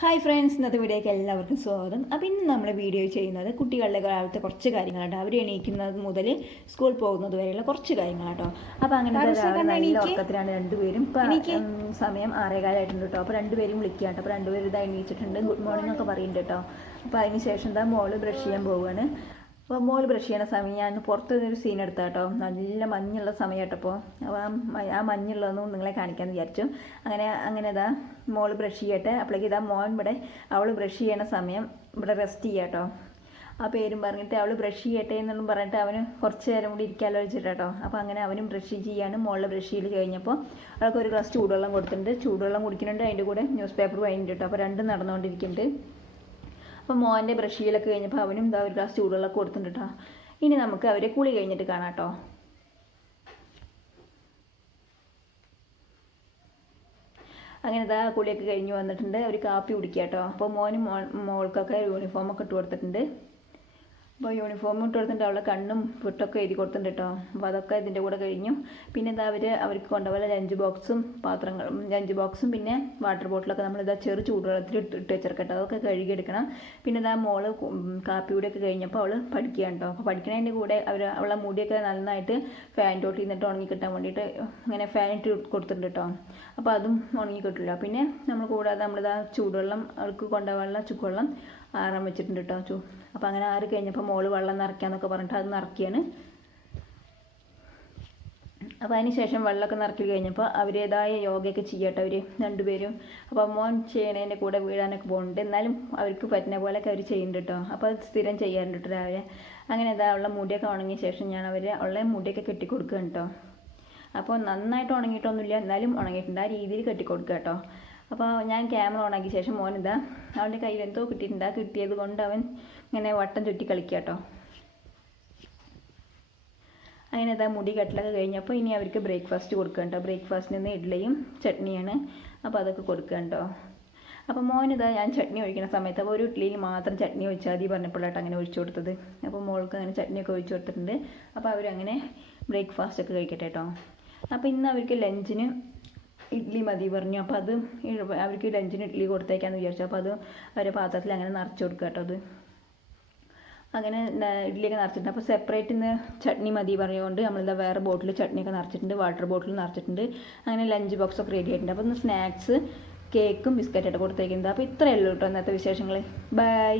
Hi friends ഇന്നത്തെ വീഡിയോയ്ക്ക് എല്ലാവർക്കും സ്വാഗതം. അപ്പോൾ ഇന്ന് നമ്മൾ വീഡിയോ ചെയ്യുന്നത് കുട്ടികളുടെ കാലത്തെ കുറച്ച് കാര്യങ്ങളാട്ടോ. അവർ എണീക്കുന്നത് മുതൽ സ്കൂൾ പോകുന്നത് വരെയുള്ള കുറച്ച് കാര്യങ്ങളാട്ടോ. അപ്പോൾ അങ്ങനെ ലോകത്തിലാണ് നല്ല ഉറക്കത്തിലാണ് രണ്ടുപേരും. ഇപ്പം സമയം ആറേകാലായിട്ടുണ്ട് കേട്ടോ അപ്പോൾ രണ്ടുപേരും വിളിക്കുക കേട്ടോ അപ്പോൾ രണ്ടുപേരും ഇതായി എണീച്ചിട്ടുണ്ട്. ഗുഡ് മോർണിംഗ് ഒക്കെ പറയുന്നുണ്ട് കേട്ടോ അപ്പോൾ അതിന് ശേഷം എന്താ മോൾ ബ്രഷ് ചെയ്യാൻ പോവുകയാണ് അപ്പോൾ മോൾ ബ്രഷ് ചെയ്യണ സമയം ഞാൻ പുറത്ത് ഒരു സീൻ എടുത്ത കേട്ടോ നല്ല മഞ്ഞുള്ള സമയം കേട്ടപ്പോൾ അപ്പോൾ ആ മഞ്ഞുള്ളതൊന്നും നിങ്ങളെ കാണിക്കാൻ വിചാരിച്ചു. അങ്ങനെ അങ്ങനെ ഇതാ മോൾ ബ്രഷ് ചെയ്യട്ടെ. അപ്പോഴേക്ക് ഇതാ മോൻ ഇവിടെ അവൾ ബ്രഷ് ചെയ്യണ സമയം ഇവിടെ റെസ്റ്റ് ചെയ്യുക കേട്ടോ ആ പേരും പറഞ്ഞിട്ട് അവൾ ബ്രഷ് ചെയ്യട്ടെ എന്നും പറഞ്ഞിട്ട് അവന് കുറച്ച് നേരം കൂടി ഇരിക്കാമല്ലോ വെച്ചിട്ട് കേട്ടോ അപ്പോൾ അങ്ങനെ അവനും ബ്രഷ് ചെയ്യാനും മോളിൽ ബ്രഷ് ചെയ്ത് കഴിഞ്ഞപ്പോൾ അവൾക്ക് ഒരു ഗ്ലാസ് ചൂടുവെള്ളം കൊടുത്തിട്ടുണ്ട്. ചൂടുവെള്ളം കുടിക്കുന്നുണ്ട്. അതിന്റെ കൂടെ ന്യൂസ് പേപ്പർ വാങ്ങിയിട്ട് കേട്ടോ അപ്പോൾ രണ്ടും നടന്നുകൊണ്ടിരിക്കുന്നുണ്ട്. അപ്പോൾ മോന്റെ ബ്രഷ് ചെയ്യലൊക്കെ കഴിഞ്ഞപ്പോൾ അവനും എന്താ ഒരു ഗ്ലാസ് ചൂടുവെള്ളമൊക്കെ കൊടുത്തിട്ടുണ്ട് കേട്ടോ ഇനി നമുക്ക് അവരെ കുളി കഴിഞ്ഞിട്ട് കാണാം കേട്ടോ അങ്ങനെ ഇതാ കുളിയൊക്കെ കഴിഞ്ഞ് വന്നിട്ടുണ്ട്. അവർ കാപ്പി കുടിക്കുക കേട്ടോ അപ്പോൾ മോനും മോൾക്കൊക്കെ യൂണിഫോമൊക്കെ ഇട്ട് കൊടുത്തിട്ടുണ്ട്. അപ്പോൾ യൂണിഫോം ഇട്ട് കൊടുത്തിട്ട് അവളെ കണ്ണും പൊട്ടൊക്കെ എഴുതി കൊടുത്തിട്ടുണ്ട് കേട്ടോ അപ്പോൾ അതൊക്കെ ഇതിന്റെ കൂടെ കഴിഞ്ഞു. പിന്നെ ഇതാ അവർ അവർക്ക് കൊണ്ടുപോലെ ലഞ്ച് ബോക്സും പാത്രങ്ങളും ലഞ്ച് ബോക്സും പിന്നെ വാട്ടർ ബോട്ടിലൊക്കെ നമ്മൾ ഇതാ ചെറു ചൂടുവെള്ളത്തിൽ ഇട്ട് ഇട്ട് വെച്ചിരിക്കട്ടോ അതൊക്കെ കഴുകിയെടുക്കണം പിന്നെ ഇതാ മോൾ കാപ്പിയുടെ ഒക്കെ കഴിഞ്ഞപ്പോൾ അവൾ പഠിക്കുകയാണ് കേട്ടോ അപ്പോൾ പഠിക്കണതിന്റെ കൂടെ അവർ അവളെ മുടിയൊക്കെ നന്നായിട്ട് ഫാൻ തൊട്ടിൽ നിന്നിട്ട് ഉണങ്ങി കിട്ടാൻ വേണ്ടിയിട്ട് ഇങ്ങനെ ഫാൻ ഇട്ട് കൊടുത്തിട്ടുണ്ട് കേട്ടോ അപ്പോൾ അതും ഉണങ്ങി കിട്ടില്ല. പിന്നെ നമ്മൾ കൂടാതെ നമ്മളിതാ ചൂടുവെള്ളം അവൾക്ക് കൊണ്ടുപോകാനുള്ള ചുക്കുവെള്ളം ആറാൻ വെച്ചിട്ടുണ്ട് കേട്ടോ ചൂ. അപ്പോൾ അങ്ങനെ ആറ് കഴിഞ്ഞപ്പോൾ മോൾ വെള്ളം നിറയ്ക്കാന്നൊക്കെ പറഞ്ഞിട്ട് അത് നിറയ്ക്കുകയാണ് അപ്പോൾ അതിന് ശേഷം വെള്ളമൊക്കെ നിറക്കി കഴിഞ്ഞപ്പോൾ അവരേതായ യോഗയൊക്കെ ചെയ്യട്ടെ അവർ രണ്ടുപേരും. അപ്പോൾ മോൻ ചെയ്യണേന്റെ കൂടെ വീഴാനൊക്കെ പോകുന്നുണ്ട് എന്നാലും അവർക്ക് പറ്റുന്ന പോലെയൊക്കെ അവർ ചെയ്യുന്നുണ്ട് കേട്ടോ അപ്പോൾ അത് സ്ഥിരം ചെയ്യാറുണ്ട് കേട്ടോ രാവിലെ. അങ്ങനെ ഇതാ ഉള്ള മുടിയൊക്കെ ഉണങ്ങിയ ശേഷം ഞാൻ അവർ ഉള്ള മുടിയൊക്കെ കെട്ടിക്കൊടുക്കുക കേട്ടോ അപ്പോൾ നന്നായിട്ട് ഉണങ്ങിയിട്ടൊന്നുമില്ല. എന്നാലും ഉണങ്ങിയിട്ടുണ്ട്. ആ രീതിയിൽ കെട്ടിക്കൊടുക്കുക കേട്ടോ അപ്പോൾ ഞാൻ ക്യാമറ ഓണാക്കിയ ശേഷം മോൻ ഇതാ അവന്റെ കയ്യിൽ എന്തോ കിട്ടിയിട്ടുണ്ട്. ആ കിട്ടിയത് കൊണ്ട് അവൻ ഇങ്ങനെ വട്ടം ചുറ്റി കളിക്കുക കേട്ടോ അങ്ങനെ ഇതാ മുടി കെട്ടലൊക്കെ കഴിഞ്ഞപ്പോൾ ഇനി അവർക്ക് ബ്രേക്ക്ഫാസ്റ്റ് കൊടുക്കുക കേട്ടോ ബ്രേക്ക്ഫാസ്റ്റിന് നിന്ന് ഇഡ്ഡലിയും ചട്നിയാണ്. അപ്പോൾ അതൊക്കെ കൊടുക്കുക കേട്ടോ അപ്പോൾ മോനിതാ ഞാൻ ചട്നി ഒഴിക്കുന്ന സമയത്ത് അപ്പോൾ ഒരു ഇഡ്ഡലിയിൽ മാത്രം ചട്നി ഒഴിച്ചാൽ മതി പറഞ്ഞപ്പോഴാട്ടോ അങ്ങനെ ഒഴിച്ചു കൊടുത്തത്. അപ്പോൾ മോൾക്ക് അങ്ങനെ ചട്നിയൊക്കെ ഒഴിച്ചു കൊടുത്തിട്ടുണ്ട്. അപ്പോൾ അവരങ്ങനെ ബ്രേക്ക്ഫാസ്റ്റ് ഒക്കെ കഴിക്കട്ടെ കേട്ടോ അപ്പോൾ ഇന്ന് അവർക്ക് ലഞ്ചിന് ഇഡ്ഡലി മതി പറഞ്ഞു. അപ്പോൾ അത് അവർക്ക് ലഞ്ചിന് ഇഡ്ഡലി കൊടുത്തേക്കാന്ന് വിചാരിച്ചു. അപ്പോൾ അത് അവരെ പാത്രത്തിൽ അങ്ങനെ നിറച്ച് കൊടുക്കുക കേട്ടോ അത്. അങ്ങനെ ഇഡ്ഡലിയൊക്കെ നിറച്ചിട്ടുണ്ട്. അപ്പോൾ സെപ്പറേറ്റ് ഇന്ന് ചട്നി മതി പറഞ്ഞുകൊണ്ട് നമ്മളിതാ വേറെ ബോട്ടിൽ ചട്നിയൊക്കെ നിറച്ചിട്ടുണ്ട്. Water bottle നിറച്ചിട്ടുണ്ട്. അങ്ങനെ ലഞ്ച് ബോക്സ് ഒക്കെ റെഡി ആയിട്ടുണ്ട്. അപ്പോൾ ഇന്ന് സ്നാക്സ് കേക്കും ബിസ്ക്കറ്റായിട്ട് കൊടുത്തേക്കുന്നത് അപ്പോൾ ഇത്രയേ ഉള്ളൂ കേട്ടോ ഇന്നത്തെ വിശേഷങ്ങൾ ബൈ